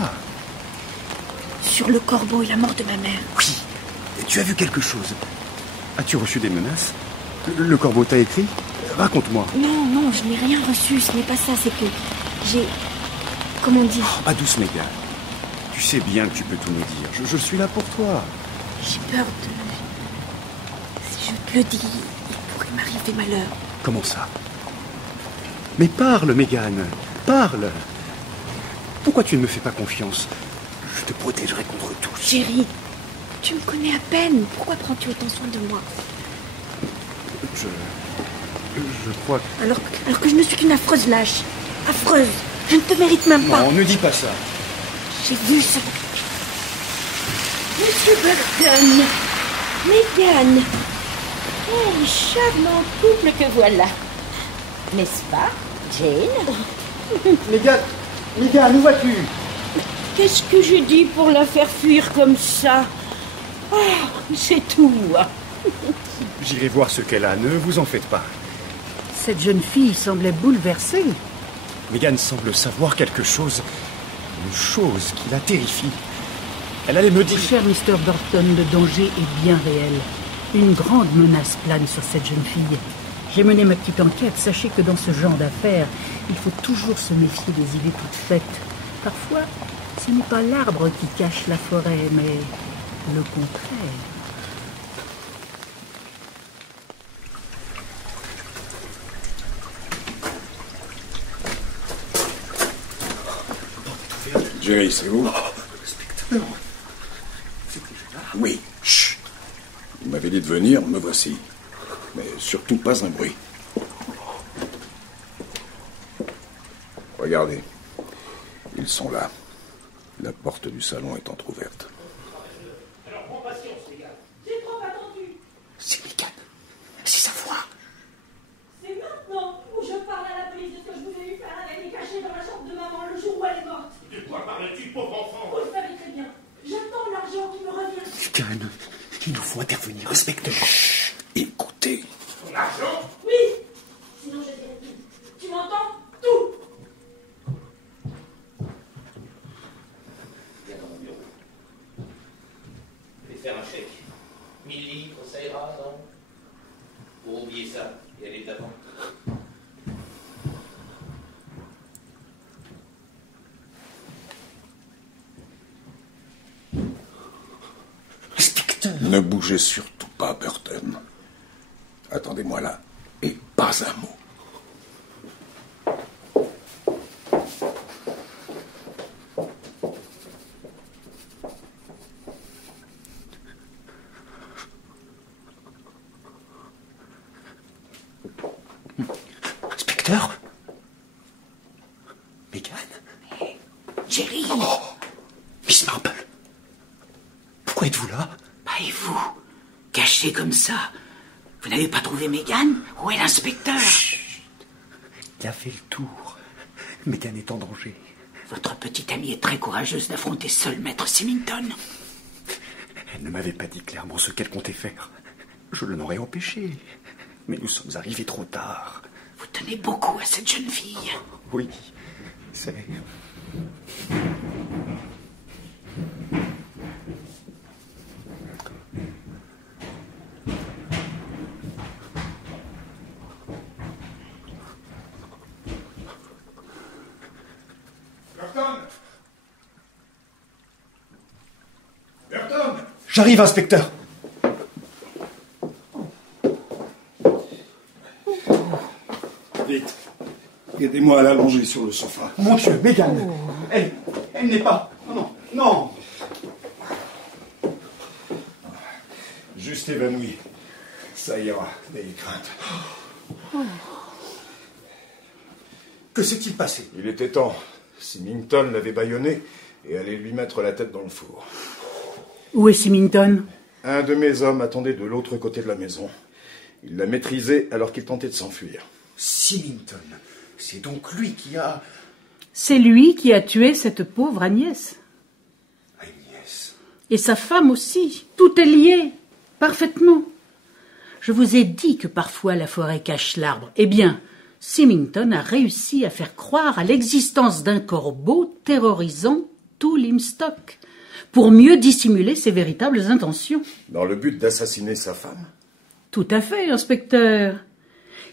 sur le corbeau et la mort de ma mère. Oui. Et tu as vu quelque chose? As-tu reçu des menaces? Le corbeau t'a écrit? Raconte-moi. Non, je n'ai rien reçu, ce n'est pas ça, c'est que j'ai... Comment dire? Ah, douce Megan. Tu sais bien que tu peux tout nous dire. Je suis là pour toi. J'ai peur de... Si je te le dis, il pourrait m'arriver malheur. Comment ça? Mais parle, Megan. Parle. Pourquoi tu ne me fais pas confiance? Je te protégerai contre tout. Chérie, tu me connais à peine. Pourquoi prends-tu autant soin de moi? Je crois que... Alors que je ne suis qu'une affreuse lâche. Affreuse. Je ne te mérite même pas. Non, ne dis pas ça. J'ai vu ce... Monsieur Burton, Megan. Quel charmant couple que voilà. N'est-ce pas, Jane? Megan, où vas-tu? Qu'est-ce que je dis pour la faire fuir comme ça? Ah, c'est tout. J'irai voir ce qu'elle a, ne vous en faites pas. Cette jeune fille semblait bouleversée. Megan semble savoir quelque chose. Une chose qui la terrifie. Elle allait me dire... Cher Mr. Burton, le danger est bien réel. Une grande menace plane sur cette jeune fille. J'ai mené ma petite enquête. Sachez que dans ce genre d'affaires, il faut toujours se méfier des idées toutes faites. Parfois, ce n'est pas l'arbre qui cache la forêt, mais le contraire. Jerry, c'est vous? Inspecteur. Oui, chut. Vous m'avez dit de venir, me voici. Mais surtout pas un bruit. Regardez. Ils sont là. La porte du salon est entr'ouverte. Alors, prends patience, les gars. J'ai trop attendu. C'est Megan. C'est sa voix. C'est maintenant où je parle à la police de ce que je vous ai eu faire avec les cachets dans la chambre de maman le jour où elle est morte. De quoi parles-tu, pauvre enfant? Vous le savez très bien. J'attends l'argent qui me revient. Megan, il nous faut intervenir, inspecteur. Chut. Écoutez. Ton argent? Oui. Sinon, je dirai tout. Tu m'entends? Tout. Viens dans mon bureau. Je vais faire un chèque. 1000 livres, ça ira, non? Pour oublier ça et aller d'avant. Ne bougez surtout pas, Burton. Attendez-moi là. Et pas un mot. Inspecteur? Megan? Jerry. Oh, Miss Marple. Pourquoi êtes-vous là? Et vous, caché comme ça, vous n'avez pas trouvé Megan? Où est l'inspecteur? Il a fait le tour. Megan est en danger. Votre petite amie est très courageuse d'affronter seule Maître Symington. Elle ne m'avait pas dit clairement ce qu'elle comptait faire. Je l'en aurais empêché. Mais nous sommes arrivés trop tard. Vous tenez beaucoup à cette jeune fille. Oui, c'est... Burton! J'arrive, inspecteur. Vite. Aidez-moi à l'allonger sur le sofa. Mon Dieu, Megan. Elle n'est pas... Non. Juste évanouie. Ça ira, n'ayez crainte. Que s'est-il passé? Il était temps. Symington l'avait bâillonné et allait lui mettre la tête dans le four. Où est Symington? Un de mes hommes attendait de l'autre côté de la maison. Il l'a maîtrisé alors qu'il tentait de s'enfuir. Symington. C'est donc lui qui a... C'est lui qui a tué cette pauvre Agnès. Agnès. Et sa femme aussi. Tout est lié. Parfaitement. Je vous ai dit que parfois la forêt cache l'arbre. Eh bien, Symington a réussi à faire croire à l'existence d'un corbeau terrorisant tout Limstock. pour mieux dissimuler ses véritables intentions. Dans le but d'assassiner sa femme? Tout à fait, inspecteur.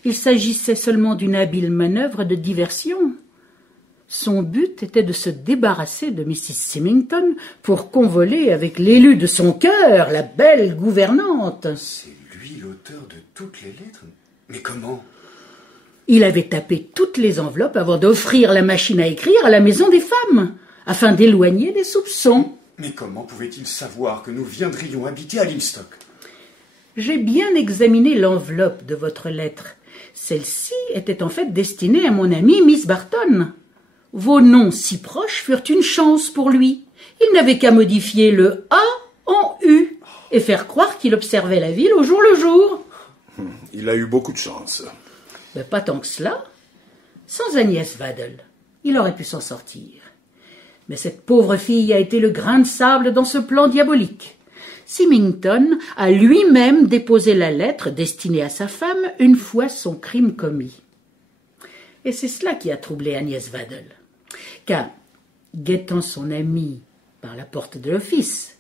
Il s'agissait seulement d'une habile manœuvre de diversion. Son but était de se débarrasser de Mrs. Symington pour convoler avec l'élu de son cœur, la belle gouvernante. C'est lui l'auteur de toutes les lettres? Mais comment? Il avait tapé toutes les enveloppes avant d'offrir la machine à écrire à la maison des femmes, afin d'éloigner des soupçons. Mais comment pouvait-il savoir que nous viendrions habiter à Limstock? J'ai bien examiné l'enveloppe de votre lettre. Celle-ci était en fait destinée à mon amie Miss Barton. Vos noms si proches furent une chance pour lui. Il n'avait qu'à modifier le A en U et faire croire qu'il observait la ville au jour le jour. Il a eu beaucoup de chance. Mais pas tant que cela. Sans Agnès Waddell, il aurait pu s'en sortir. Mais cette pauvre fille a été le grain de sable dans ce plan diabolique. Symington a lui-même déposé la lettre destinée à sa femme une fois son crime commis. Et c'est cela qui a troublé Agnès Waddell. Car, guettant son amie par la porte de l'office,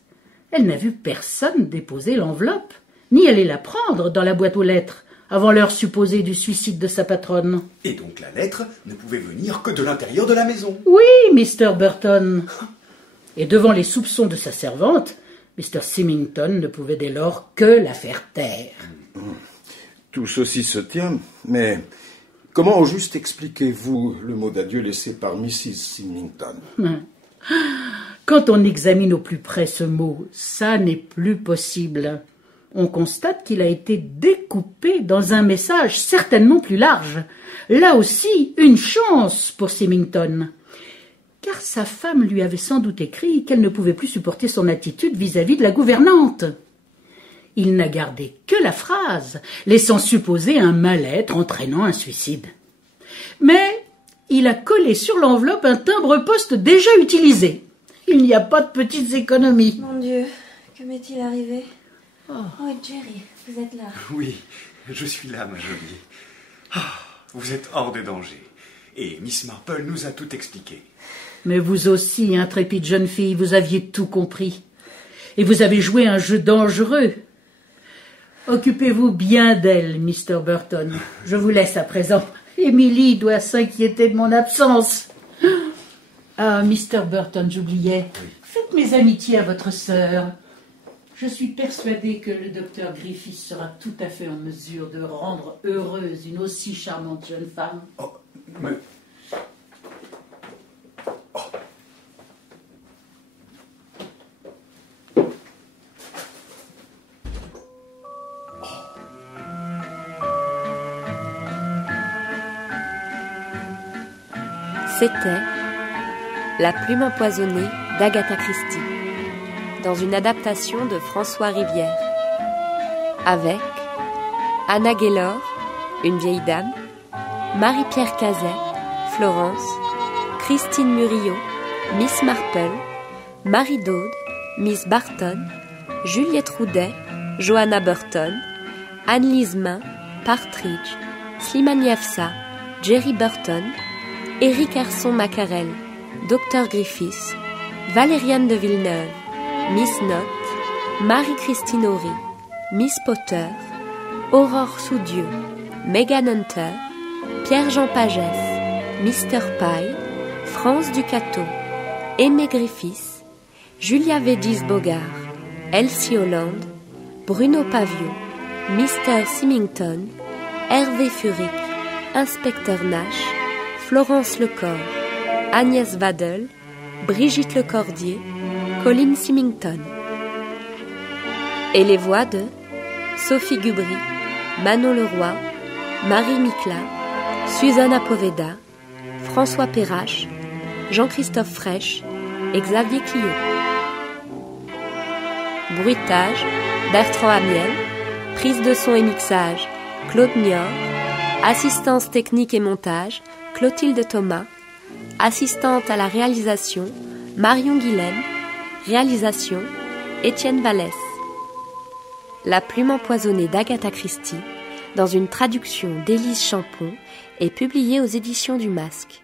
elle n'a vu personne déposer l'enveloppe, ni aller la prendre dans la boîte aux lettres, avant l'heure supposée du suicide de sa patronne. Et donc la lettre ne pouvait venir que de l'intérieur de la maison. Oui, Mr. Burton. Et devant les soupçons de sa servante, Mr. Symington ne pouvait dès lors que la faire taire. Tout ceci se tient, mais comment au juste expliquez-vous le mot d'adieu laissé par Mrs. Symington? Quand on examine au plus près ce mot, ça n'est plus possible. On constate qu'il a été découpé dans un message certainement plus large. Là aussi, une chance pour Symington. Car sa femme lui avait sans doute écrit qu'elle ne pouvait plus supporter son attitude vis-à-vis de la gouvernante. Il n'a gardé que la phrase, laissant supposer un mal-être entraînant un suicide. Mais il a collé sur l'enveloppe un timbre-poste déjà utilisé. Il n'y a pas de petites économies. Mon Dieu, que m'est-il arrivé? Oh, Jerry, vous êtes là. Oui, je suis là, ma jolie. Vous êtes hors de danger. Et Miss Marple nous a tout expliqué. Mais vous aussi, intrépide jeune fille, vous aviez tout compris. Et vous avez joué un jeu dangereux. Occupez-vous bien d'elle, Mr. Burton. Je vous laisse à présent. Emily doit s'inquiéter de mon absence. Ah, Mr. Burton, j'oubliais. Faites mes amitiés à votre sœur. Je suis persuadée que le docteur Griffith sera tout à fait en mesure de rendre heureuse une aussi charmante jeune femme. Oh, mais... C'était La plume empoisonnée d'Agatha Christie, dans une adaptation de François Rivière, avec Anna Gaylor, une vieille dame, Marie-Pierre Cazet, Florence, Christine Murillo, Miss Marple, Marie Dode, Miss Barton, Juliette Roudet, Johanna Burton, Anne-Lise Main, Partridge, Slimane Yafsa, Jerry Burton, Éric Herson-Macarel, Dr Griffiths, Valériane de Villeneuve, Miss Notte, Marie-Christine Horry, Miss Potter, Aurore Soudieu, Megan Hunter, Pierre-Jean Pagès, Mr Pye, France Ducato, Aimé Griffiths, Julia Védis-Bogart, Elsie Holland, Bruno Pavio, Mr Symington, Hervé Furic, Inspecteur Nash, Florence Lecor, Agnès Waddell, Brigitte Lecordier, Colin Symington. Et les voix de Sophie Gubry, Manon Leroy, Marie Micla, Susanna Poveda, François Perrache, Jean-Christophe Fraîche et Xavier Cliot. Bruitage, Bertrand Amiel. Prise de son et mixage, Claude Niort. Assistance technique et montage, Clotilde Thomas. Assistante à la réalisation, Marion Guilhem. Réalisation, Étienne Vallès. La plume empoisonnée d'Agatha Christie, dans une traduction d'Élise Champon, est publiée aux éditions du Masque.